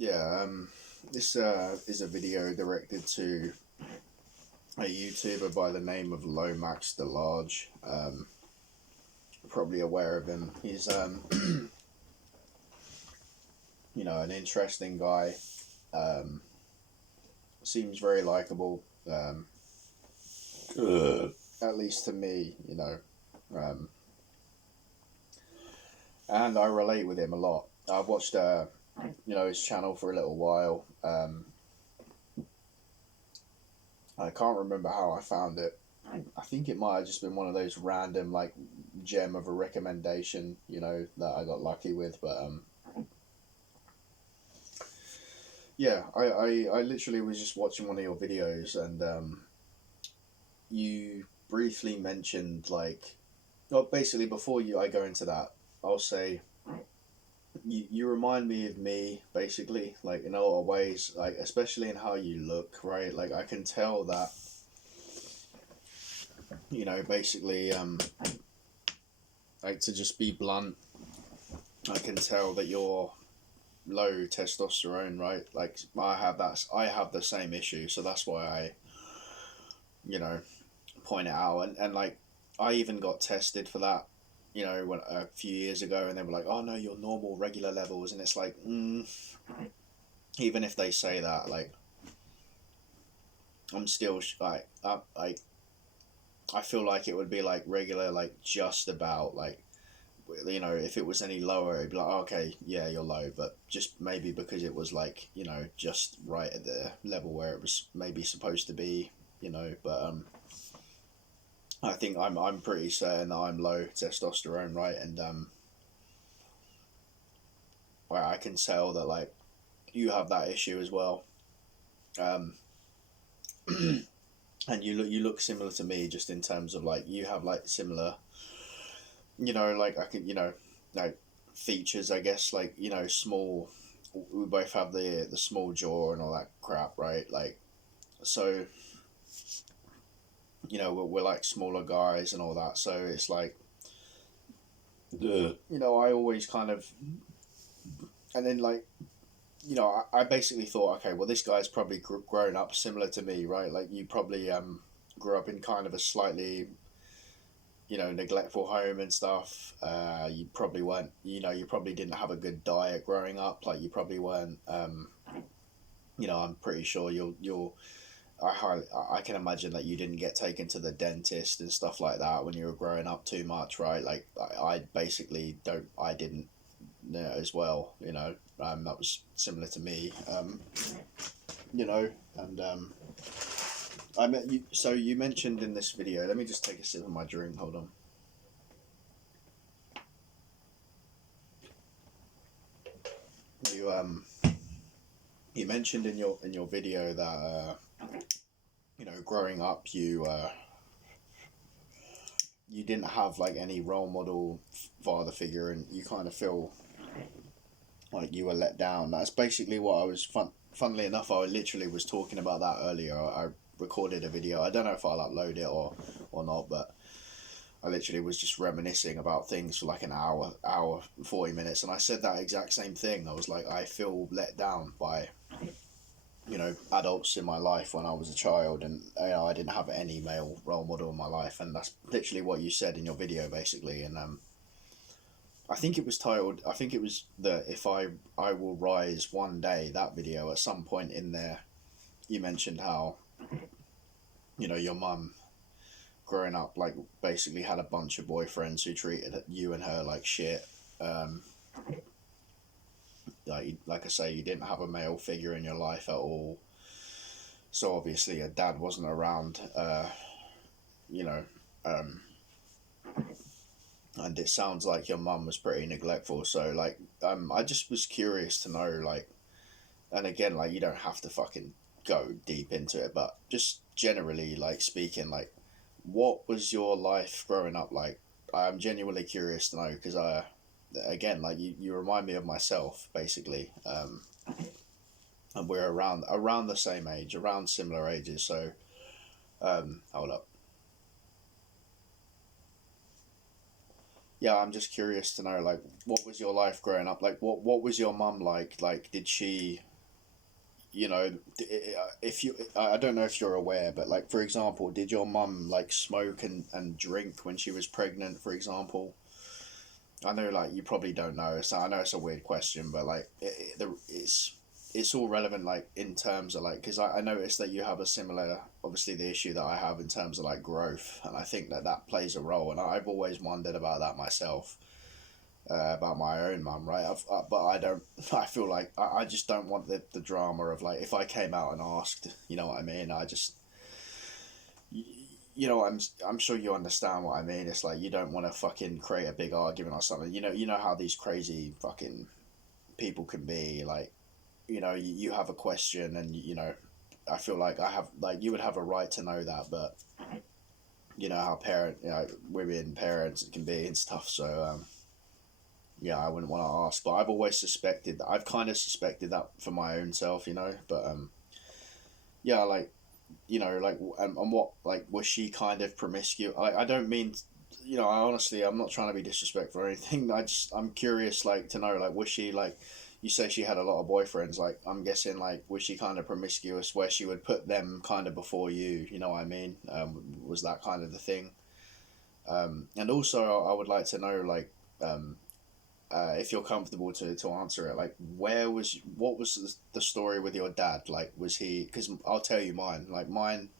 Yeah, this is a video directed to a YouTuber by the name of Lomax Delarge. Probably aware of him. He's an interesting guy. Um, Seems very likable. At least to me, Um, and I relate with him a lot. I've watched his channel for a little while. I can't remember how I found it. I think it might have just been one of those random like gem of a recommendation, that I got lucky with. But yeah, I literally was just watching one of your videos, and you briefly mentioned well, basically before I go into that, I'll say you remind me of me, basically, like in a lot of ways, like especially in how you look, right? Like I can tell that, basically, like to just be blunt, I can tell that you're low testosterone, right? Like I have the same issue, so that's why I, you know, point it out, and like I even got tested for that, when a few years ago, and they were like, "Oh no, you're normal, regular levels," and it's like, even if they say that, like, I'm still I feel like it would be like regular, like just about like, if it was any lower, it'd be like, oh, okay, yeah, you're low, but just maybe because it was like, just right at the level where it was maybe supposed to be, but I think I'm pretty certain that I'm low testosterone, right? And where I can tell that like you have that issue as well, um, and you look similar to me just in terms of like you have like similar, like I can like features, I guess, like small. We both have the small jaw and all that crap, right? Like so, we're like smaller guys and all that, so it's like, I always kind of, and then like, I basically thought, okay, well, this guy's probably grown up similar to me, right? Like you probably grew up in kind of a slightly, neglectful home and stuff. You probably weren't, you probably didn't have a good diet growing up. Like you probably weren't, I'm pretty sure I can imagine that you didn't get taken to the dentist and stuff like that when you were growing up too much, right? Like I basically I didn't, as well, that was similar to me, and I met you. So you mentioned in this video. Let me just take a sip of my drink. Hold on. You you mentioned in your video that growing up you didn't have like any role model father figure, and you kind of feel like you were let down. That's basically what I was funnily enough, I literally was talking about that earlier. I recorded a video. I don't know if I'll upload it or not, but I literally was just reminiscing about things for like an hour 40 minutes, and I said that exact same thing. I was like, I feel let down by adults in my life when I was a child, and I didn't have any male role model in my life, and that's literally what you said in your video, basically. And I think it was titled. I think it was the "If I Will Rise One Day." That video, at some point in there, you mentioned how your mum growing up like basically had a bunch of boyfriends who treated you and her like shit. Um, like I say, you didn't have a male figure in your life at all, so obviously your dad wasn't around. You know, um, and it sounds like your mum was pretty neglectful. So like, I just was curious to know, like, and again, like, you don't have to fucking go deep into it, but just generally, like, speaking, like, what was your life growing up like? I'm genuinely curious to know, because again, like, you remind me of myself, basically, and we're around the same age, around similar ages. So, hold up. Yeah, I'm just curious to know, like, what was your life growing up? Like, what was your mum like? Like, did she you know, if you, I don't know if you're aware, but like for example, did your mum like smoke and drink when she was pregnant, for example? I know like you probably don't know, so I know it's a weird question, but like it's all relevant like in terms of like because I noticed that you have a similar obviously the issue that I have in terms of like growth, and I think that that plays a role, and I've always wondered about that myself. About my own mum, right? But I don't. I feel like I just don't want the drama of like if I came out and asked, you know what I mean? I just, you know, I'm sure you understand what I mean. It's like you don't want to fucking create a big argument or something. You know how these crazy fucking people can be. Like, you know, you have a question, and you know, I feel like I have like you would have a right to know that, but you know how women parents can be and stuff. So yeah, I wouldn't want to ask, but I've always suspected that. I've kind of suspected that for my own self, you know. But yeah, like you know, like and what like was she kind of promiscuous? I don't mean, you know, I honestly I'm not trying to be disrespectful or anything. I'm curious, like to know, like was she like, you say she had a lot of boyfriends, like I'm guessing like was she kind of promiscuous where she would put them kind of before you? You know what I mean? Was that kind of the thing? And also I would like to know like. If you're comfortable to answer it, like what was the story with your dad? Like, was he? Because I'll tell you mine. Like mine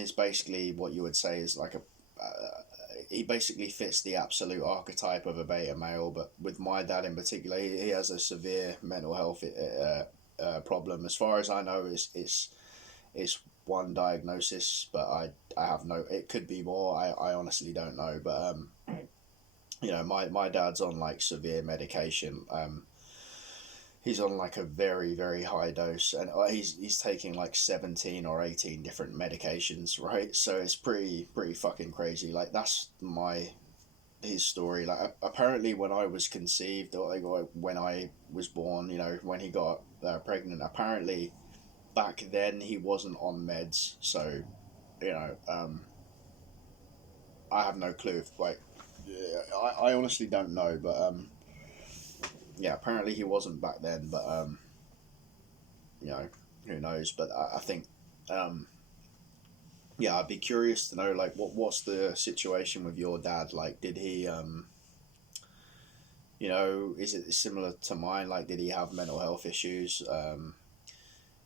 is basically what you would say is like a. He basically fits the absolute archetype of a beta male, but with my dad in particular, he has a severe mental health problem. As far as I know, it's one diagnosis, but I have no. It could be more. I honestly don't know, but you know, my dad's on like severe medication. He's on like a very high dose, and he's taking like 17 or 18 different medications, right? So it's pretty fucking crazy. Like that's my his story. Like apparently when I was conceived, or like when I was born, you know, when he got pregnant, apparently back then he wasn't on meds. So you know, I have no clue. If, like, yeah, I honestly don't know, but yeah, apparently he wasn't back then, but you know, who knows? But I think, um, yeah, I'd be curious to know, like, what's the situation with your dad? Like, did he, you know, is it similar to mine? Like, did he have mental health issues?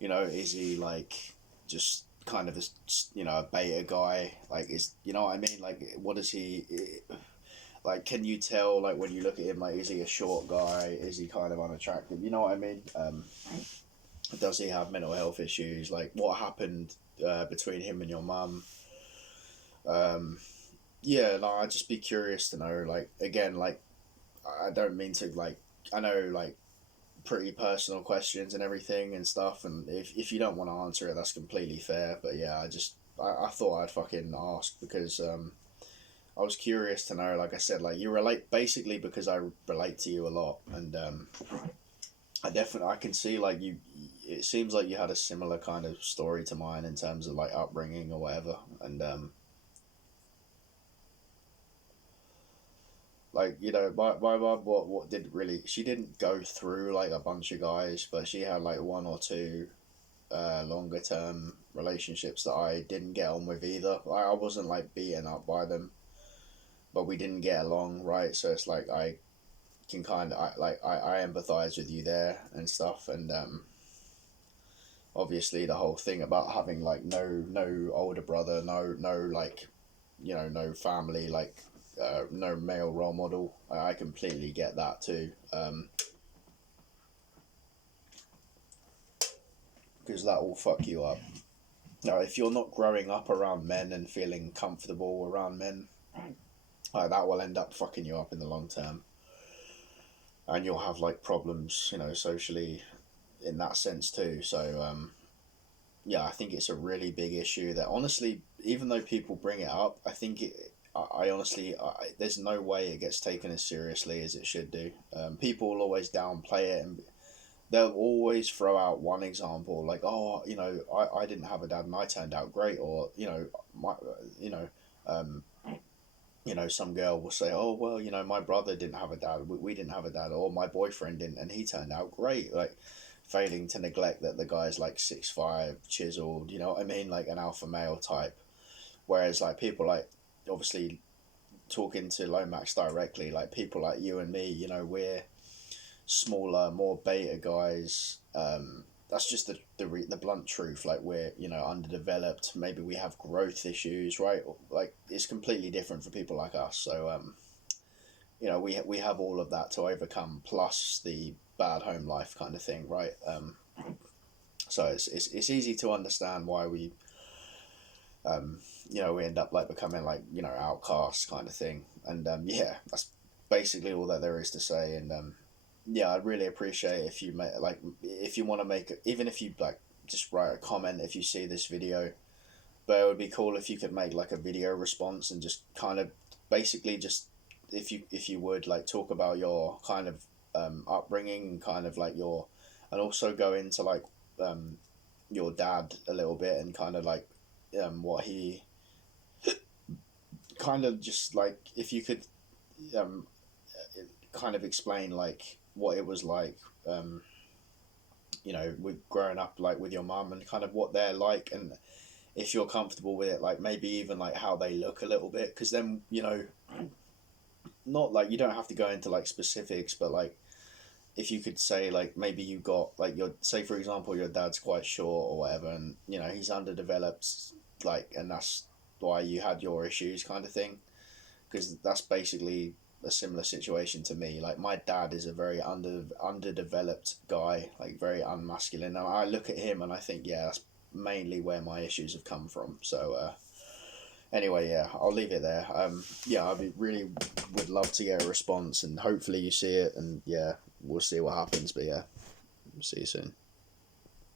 You know, is he like just kind of a, you know, a beta guy? Like, is you know what I mean? Like, what is he? Like, can you tell like when you look at him? Like, is he a short guy? Is he kind of unattractive? You know what I mean? Does he have mental health issues? Like, what happened between him and your mum? Um, yeah, no, I'd just be curious to know. Like, again, like, I don't mean to like, I know like pretty personal questions and everything and stuff, and if you don't want to answer it, that's completely fair. But yeah, I thought I'd fucking ask because I was curious to know. Like I said, like you relate basically because I relate to you a lot, and I definitely I can see like you. It seems like you had a similar kind of story to mine in terms of like upbringing or whatever, and like you know, my mum what did really she didn't go through like a bunch of guys, but she had like one or two longer term relationships that I didn't get on with either. I wasn't like beaten up by them, but we didn't get along, right? So it's like I can kind of I empathize with you there and stuff, and obviously the whole thing about having like no older brother, no like you know no family like no male role model. I completely get that too. Because that will fuck you up. Now, if you're not growing up around men and feeling comfortable around men, that will end up fucking you up in the long term, and you'll have like problems, you know, socially in that sense too. So yeah, I think it's a really big issue that honestly, even though people bring it up, I think it. I honestly, there's no way it gets taken as seriously as it should do. People will always downplay it, and they'll always throw out one example, like, "Oh, you know, I didn't have a dad, and I turned out great," or you know, um, you know, some girl will say, "Oh, well, you know, my brother didn't have a dad, we didn't have a dad, or my boyfriend didn't, and he turned out great." Like, failing to neglect that the guy's like 6'5", chiseled, you know what I mean, like an alpha male type. Whereas like people like, obviously talking to Lomax directly, like people like you and me, you know, we're smaller, more beta guys. That's just the blunt truth. Like we're, you know, underdeveloped. Maybe we have growth issues, right? Like it's completely different for people like us. So you know, we have all of that to overcome, plus the bad home life kind of thing, right? So it's easy to understand why we you know, we end up like becoming like, you know, outcasts kind of thing. And yeah, that's basically all that there is to say. And yeah, I'd really appreciate if you make like, if you want to make, even if you like just write a comment if you see this video. But it would be cool if you could make like a video response and just kind of basically just, if you would like talk about your kind of upbringing and kind of like your, and also go into like um, your dad a little bit and kind of like what he kind of just like, if you could um, kind of explain like what it was like, you know, with growing up like with your mum and kind of what they're like, and if you're comfortable with it, like maybe even like how they look a little bit, because then, you know, not like you don't have to go into like specifics, but like if you could say like maybe you got like your, say for example your dad's quite short or whatever, and you know he's underdeveloped, like, and that's why you had your issues kind of thing, because that's basically a similar situation to me. Like my dad is a very underdeveloped guy, like very unmasculine, and I look at him and I think, yeah, that's mainly where my issues have come from. So anyway, yeah, I'll leave it there. Yeah, really would love to get a response, and hopefully you see it, and yeah, we'll see what happens. But yeah, see you soon.